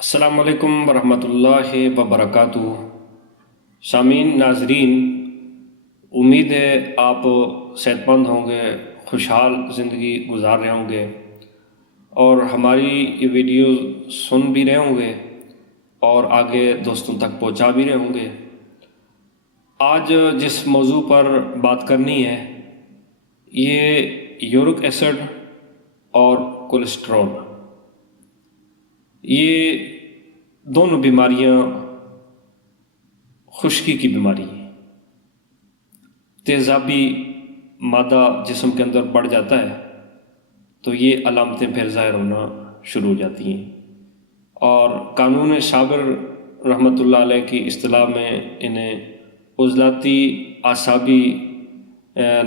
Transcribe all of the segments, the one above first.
السلام علیکم ورحمۃ اللہ وبرکاتہ۔ سامعین، ناظرین، امید ہے آپ صحت مند ہوں گے، خوشحال زندگی گزار رہے ہوں گے اور ہماری یہ ویڈیوز سن بھی رہے ہوں گے اور آگے دوستوں تک پہنچا بھی رہے ہوں گے۔ آج جس موضوع پر بات کرنی ہے یہ یورک ایسڈ اور کولیسٹرول۔ یہ دونوں بیماریاں خشکی کی بیماری ہیں۔ تیزابی مادہ جسم کے اندر بڑھ جاتا ہے تو یہ علامتیں پھر ظاہر ہونا شروع ہو جاتی ہیں، اور قانون شابر رحمۃ اللہ علیہ کی اصطلاح میں انہیں عضلاتی اعصابی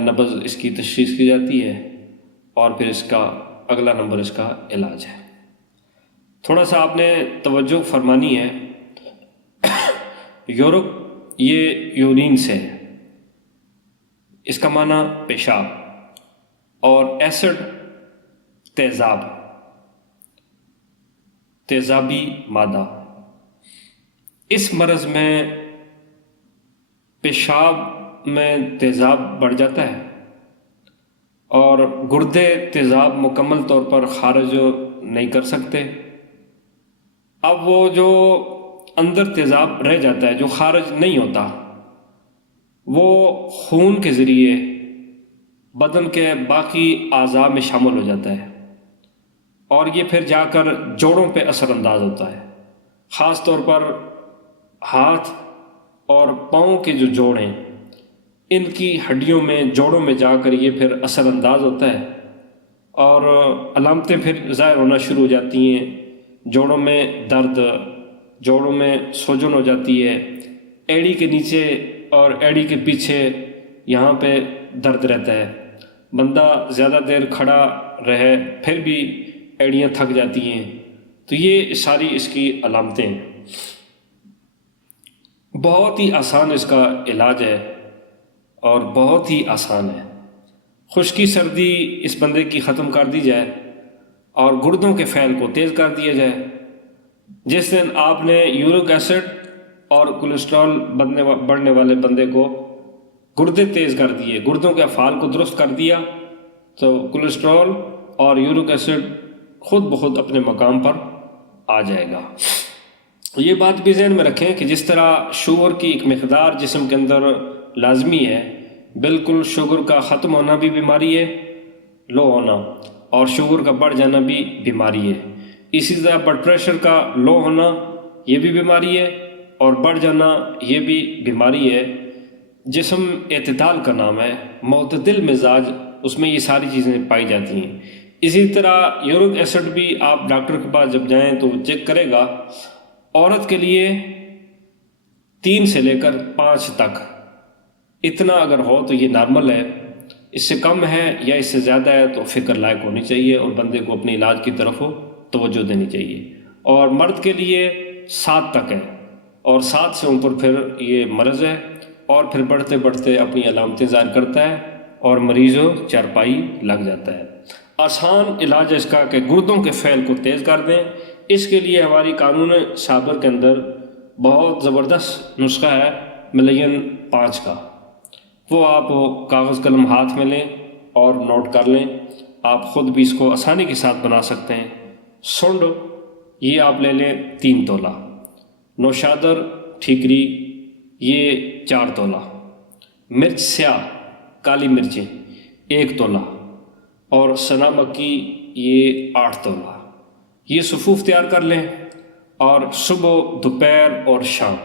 نبض اس کی تشخیص کی جاتی ہے، اور پھر اس کا اگلا نمبر اس کا علاج ہے۔ تھوڑا سا آپ نے توجہ فرمانی ہے۔ یورک یہ یورین سے ہے، اس کا معنی پیشاب، اور ایسڈ تیزابی مادہ۔ اس مرض میں پیشاب میں تیزاب بڑھ جاتا ہے اور گردے تیزاب مکمل طور پر خارج نہیں کر سکتے۔ اب وہ جو اندر تیزاب رہ جاتا ہے، جو خارج نہیں ہوتا، وہ خون کے ذریعے بدن کے باقی اعضاء میں شامل ہو جاتا ہے، اور یہ پھر جا کر جوڑوں پہ اثر انداز ہوتا ہے۔ خاص طور پر ہاتھ اور پاؤں کے جو جوڑ ہیں، ان کی ہڈیوں میں، جوڑوں میں جا کر یہ پھر اثر انداز ہوتا ہے، اور علامتیں پھر ظاہر ہونا شروع ہو جاتی ہیں۔ جوڑوں میں درد، جوڑوں میں سوجن ہو جاتی ہے، ایڑی کے نیچے اور ایڑی کے پیچھے یہاں پہ درد رہتا ہے۔ بندہ زیادہ دیر کھڑا رہے پھر بھی ایڑیاں تھک جاتی ہیں۔ تو یہ ساری اس کی علامتیں ہیں۔ بہت ہی آسان اس کا علاج ہے اور بہت ہی آسان ہے۔ خشکی سردی اس بندے کی ختم کر دی جائے اور گردوں کے فعل کو تیز کر دیا جائے۔ جس دن آپ نے یورک ایسڈ اور کولیسٹرول بڑھنے والے بندے کو گردے تیز کر دیے، گردوں کے افعال کو درست کر دیا، تو کولیسٹرول اور یورک ایسڈ خود بخود اپنے مقام پر آ جائے گا۔ یہ بات بھی ذہن میں رکھیں کہ جس طرح شوگر کی ایک مقدار جسم کے اندر لازمی ہے، بالکل شوگر کا ختم ہونا بھی بیماری ہے، لو ہونا، اور شوگر کا بڑھ جانا بھی بیماری ہے۔ اسی طرح بلڈ پریشر کا لو ہونا یہ بھی بیماری ہے، اور بڑھ جانا یہ بھی بیماری ہے۔ جسم اعتدال کا نام ہے، معتدل مزاج، اس میں یہ ساری چیزیں پائی جاتی ہیں۔ اسی طرح یورک ایسڈ بھی آپ ڈاکٹر کے پاس جب جائیں تو وہ چیک کرے گا۔ عورت کے لیے 3 سے لے کر 5 تک اتنا اگر ہو تو یہ نارمل ہے۔ اس سے کم ہے یا اس سے زیادہ ہے تو فکر لائق ہونی چاہیے، اور بندے کو اپنے علاج کی طرف توجہ دینی چاہیے۔ اور مرد کے لیے 7 تک ہے، اور 7 سے اوپر پھر یہ مرض ہے، اور پھر بڑھتے بڑھتے اپنی علامتیں ظاہر کرتا ہے اور مریض چارپائی لگ جاتا ہے۔ آسان علاج ہے اس کا کہ گردوں کے فعل کو تیز کر دیں۔ اس کے لیے ہماری قانون شابر کے اندر بہت زبردست نسخہ ہے، ملین 5 کا۔ وہ آپ کاغذ قلم ہاتھ میں لیں اور نوٹ کر لیں۔ آپ خود بھی اس کو آسانی کے ساتھ بنا سکتے ہیں۔ سونڈ یہ آپ لے لیں 3 تولہ، نوشادر ٹھیکری یہ 4 تولہ، مرچ سیاہ کالی مرچیں 1 تولہ، اور سنا مکی یہ 8 تولہ۔ یہ صفوف تیار کر لیں، اور صبح، دوپہر اور شام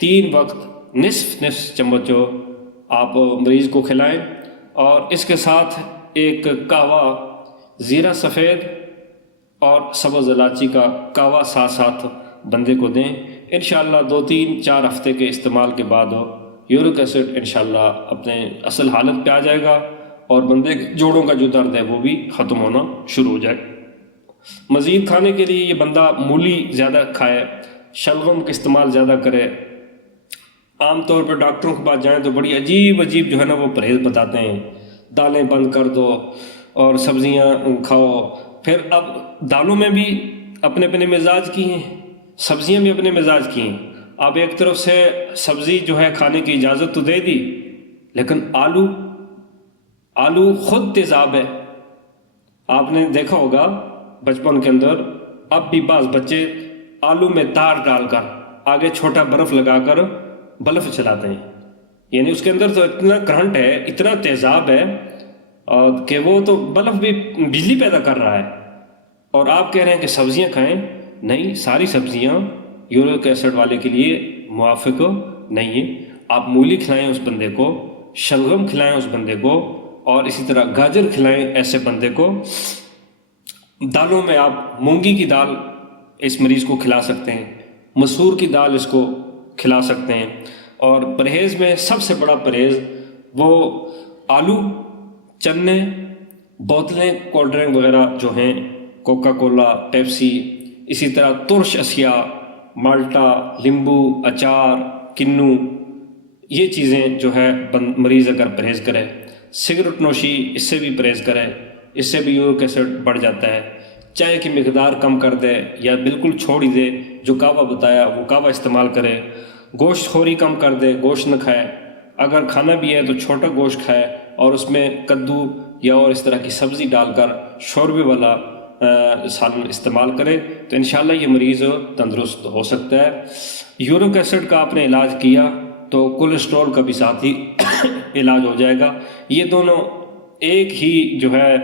3 وقت نصف چمچ آپ مریض کو کھلائیں، اور اس کے ساتھ ایک کہوہ زیرہ سفید اور سبز الائچی کا کہوہ ساتھ بندے کو دیں۔ انشاءاللہ 2-3-4 ہفتے کے استعمال کے بعد یورک ایسڈ انشاءاللہ اپنے اصل حالت پہ آ جائے گا، اور بندے کے جوڑوں کا جو درد ہے وہ بھی ختم ہونا شروع ہو جائے۔ مزید کھانے کے لیے یہ بندہ مولی زیادہ کھائے، شلغم کا استعمال زیادہ کرے۔ عام طور پر ڈاکٹروں کے پاس جائیں تو بڑی عجیب جو ہے نا وہ پرہیز بتاتے ہیں، دالیں بند کر دو اور سبزیاں کھاؤ۔ پھر اب دالوں میں بھی اپنے اپنے مزاج کی ہیں، سبزیاں بھی اپنے مزاج کی ہیں. آپ ایک طرف سے سبزی جو ہے کھانے کی اجازت تو دے دی، لیکن آلو خود تیزاب ہے. آپ نے دیکھا ہوگا بچپن کے اندر اب بھی بعض بچے آلو میں تار ڈال کر آگے چھوٹا برف لگا کر بلف چلاتے ہیں. یعنی اس کے اندر تو اتنا کرنٹ ہے، اتنا تیزاب ہے کہ وہ تو بلف بھی بجلی پیدا کر رہا ہے. اور آپ کہہ رہے ہیں کہ سبزیاں کھائیں. نہیں، ساری سبزیاں یورک ایسڈ والے کے لیے موافق نہیں ہیں. آپ مولی کھلائیں اس بندے کو، شلگم کھلائیں اس بندے کو، اور اسی طرح گاجر کھلائیں ایسے بندے کو. دالوں میں آپ مونگی کی دال اس مریض کو کھلا سکتے ہیں، مسور کی دال اس کو کھلا سکتے ہیں. اور پرہیز میں سب سے بڑا پرہیز وہ آلو، چنے، بوتلیں کولڈ ڈرنک وغیرہ جو ہیں، کوکا کولا، پیپسی، اسی طرح ترش اشیاء، مالٹا، لیمبو، اچار، کنو، یہ چیزیں جو ہے مریض اگر پرہیز کرے. سگریٹ نوشی، اس سے بھی پرہیز کرے، اس سے بھی یورک ایسڈ بڑھ جاتا ہے. چائے کی مقدار کم کر دے یا بالکل چھوڑ ہی دے، جو کعوہ بتایا وہ کعوہ استعمال کرے. گوشت خوری کم کر دے، گوشت نہ کھائے. اگر کھانا بھی ہے تو چھوٹا گوشت کھائے اور اس میں کدو یا اور اس طرح کی سبزی ڈال کر شوربے والا سالن استعمال کرے تو انشاءاللہ یہ مریض تندرست ہو سکتا ہے. یورک ایسڈ کا آپ نے علاج کیا تو کولیسٹرول کا بھی ساتھ ہی علاج ہو جائے گا. یہ دونوں ایک ہی جو ہے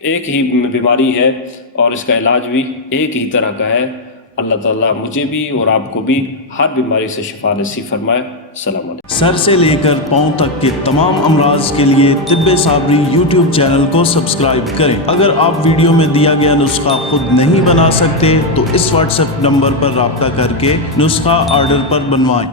ایک ہی بیماری ہے اور اس کا علاج بھی ایک ہی طرح کا ہے. اللہ تعالیٰ مجھے بھی اور آپ کو بھی ہر بیماری سے شفا نصیب فرمائے. السلام علیکم. سر سے لے کر پاؤں تک کے تمام امراض کے لیے طب صابری یوٹیوب چینل کو سبسکرائب کریں. اگر آپ ویڈیو میں دیا گیا نسخہ خود نہیں بنا سکتے تو اس واٹس ایپ نمبر پر رابطہ کر کے نسخہ آرڈر پر بنوائیں.